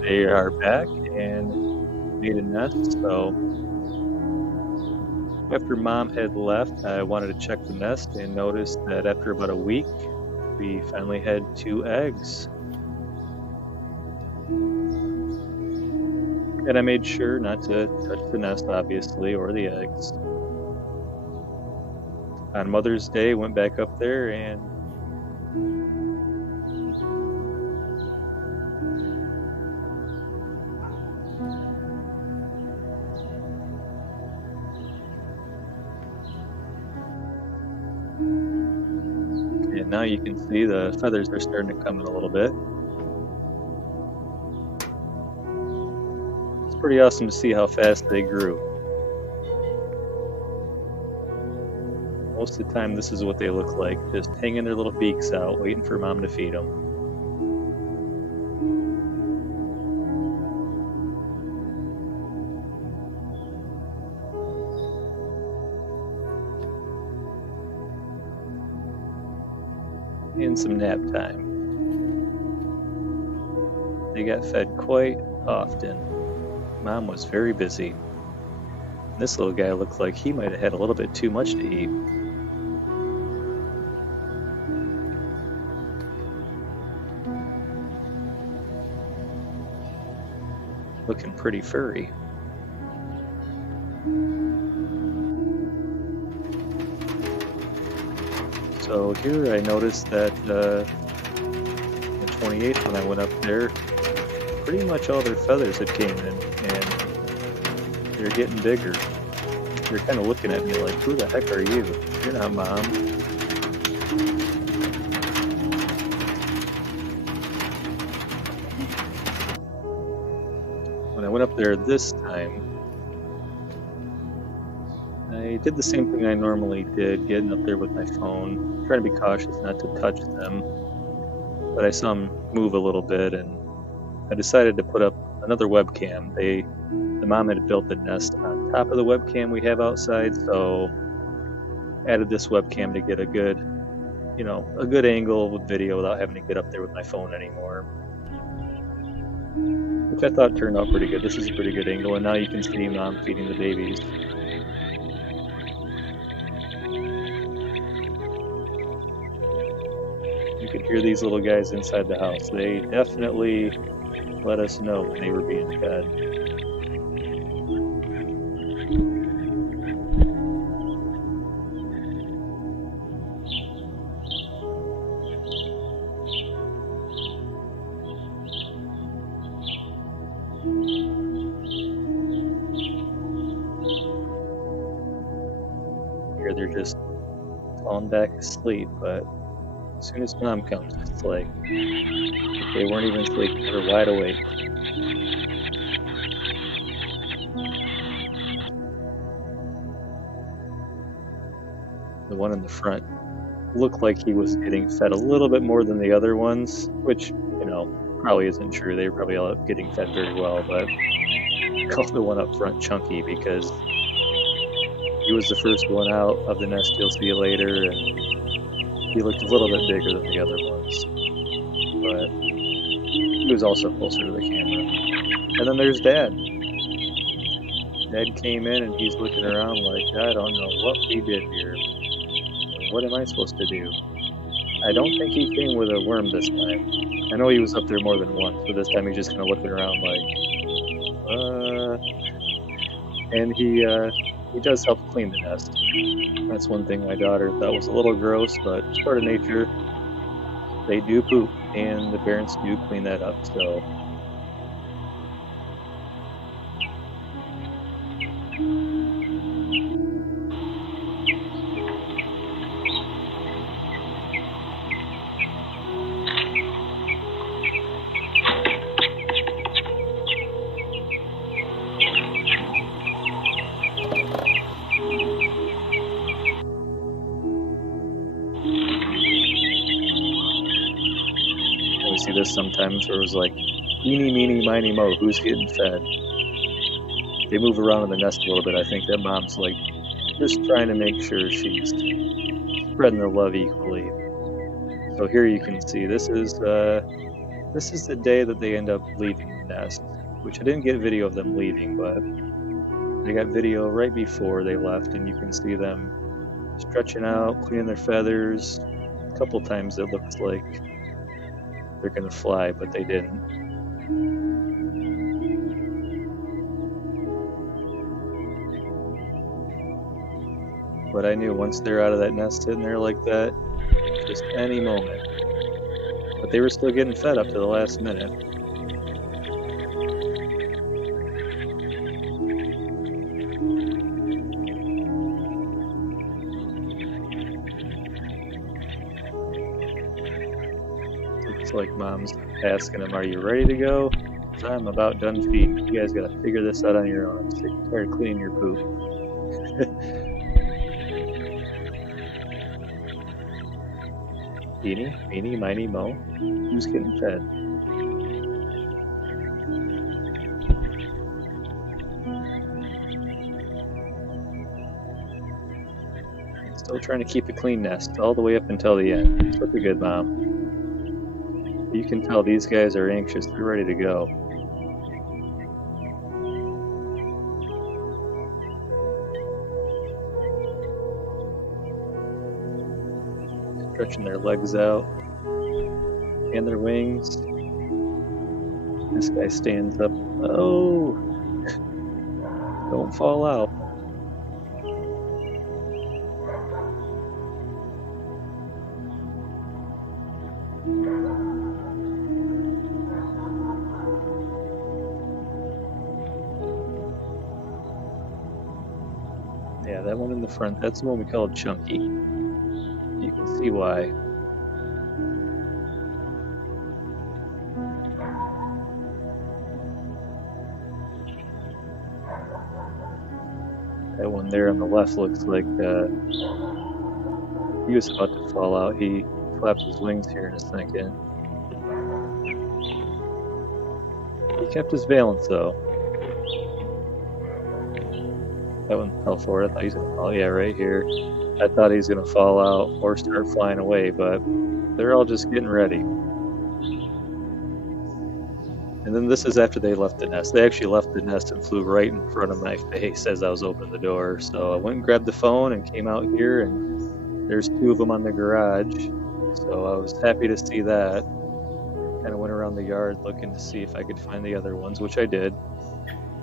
They are back and made a nest. So after mom had left, I wanted to check the nest and noticed that after about a week, we finally had 2 eggs. And I made sure not to touch the nest, obviously, or the eggs. On Mother's Day, went back up there and now you can see the feathers are starting to come in a little bit. It's pretty awesome to see how fast they grew. Most of the time, this is what they look like, just hanging their little beaks out, waiting for mom to feed them. And some nap time. They got fed quite often. Mom was very busy. This little guy looked like he might have had a little bit too much to eat. Looking pretty furry. So here I noticed that the 28th when I went up there, pretty much all their feathers had came in and they're getting bigger. They're kind of looking at me like, who the heck are you? You're not mom. When I went up there this time, I did the same thing I normally did, getting up there with my phone, trying to be cautious not to touch them. But I saw them move a little bit, and I decided to put up another webcam. The mom had built the nest on top of the webcam we have outside, so added this webcam to get a good angle with video without having to get up there with my phone anymore. Which I thought turned out pretty good. This is a pretty good angle, and now you can see mom feeding the babies. You could hear these little guys inside the house. They definitely let us know when they were being fed. Here they're just falling back asleep, but as soon as mom comes, it's like they weren't even asleep, they were wide awake. The one in the front looked like he was getting fed a little bit more than the other ones, which, probably isn't true. They were probably all getting fed very well, but I called the one up front Chunky because he was the first one out of the nest. You'll see later, and he looked a little bit bigger than the other ones, but he was also closer to the camera. And then there's Dad. Dad came in and he's looking around like, I don't know what we did here. What am I supposed to do? I don't think he came with a worm this time. I know he was up there more than once, but this time he's just kind of looking around like, and he does help clean the nest. That's one thing my daughter thought was a little gross, but it's part of nature. They do poop, and the parents do clean that up, so. We see this sometimes where it was like, eeny, meeny, miny, mo, who's getting fed? They move around in the nest a little bit. I think that mom's like just trying to make sure she's spreading the love equally. So here you can see this is the day that they end up leaving the nest, which I didn't get video of them leaving, but I got video right before they left, and you can see them stretching out, cleaning their feathers. A couple times it looks like they're gonna fly, but they didn't. But I knew once they're out of that nest sitting there like that, just any moment. But they were still getting fed up to the last minute. Looks like Mom's asking them, "Are you ready to go? 'Cause I'm about done feeding. You guys gotta figure this out on your own. I'm sick and tired of cleaning your poop." Eeny, meeny, miny, mo. Who's getting fed? Still trying to keep a clean nest all the way up until the end. Such a good mom. You can tell these guys are anxious. They're ready to go. Stretching their legs out and their wings. This guy stands up. Oh! Don't fall out. Yeah, that one in the front, that's the one we called Chunky. You can see why. That one there on the left looks like he was about to fall out. He flapped his wings here in a second. He kept his balance though. That one fell forward. I thought he was gonna fall. Yeah, right here. I thought he was gonna fall out or start flying away, but they're all just getting ready. And then this is after they left the nest. They actually left the nest and flew right in front of my face as I was opening the door. So I went and grabbed the phone and came out here, and there's two of them on the garage. So I was happy to see that. Kind of went around the yard looking to see if I could find the other ones, which I did.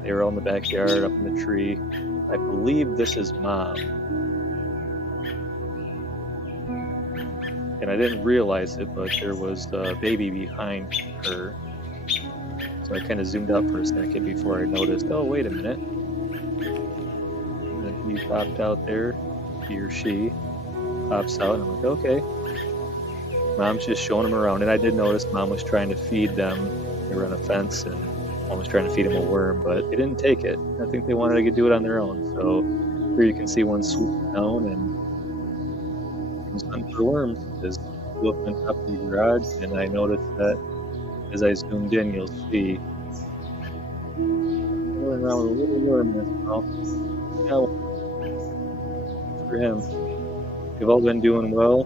They were all in the backyard, up in the tree. I believe this is Mom. And I didn't realize it, but there was a baby behind her. So I kind of zoomed out for a second before I noticed, oh, wait a minute. And then he popped out there, he or she pops out, and I'm like, okay. Mom's just showing them around, and I did notice Mom was trying to feed them. They were on a fence, and Mom was trying to feed them a worm, but they didn't take it. I think they wanted to do it on their own. So here you can see one swoop down and was hunting for worms. Just flew up on top of the garage, and I noticed that as I zoomed in, you'll see going around with a little worm in his mouth. Yeah, for him. You've all been doing well.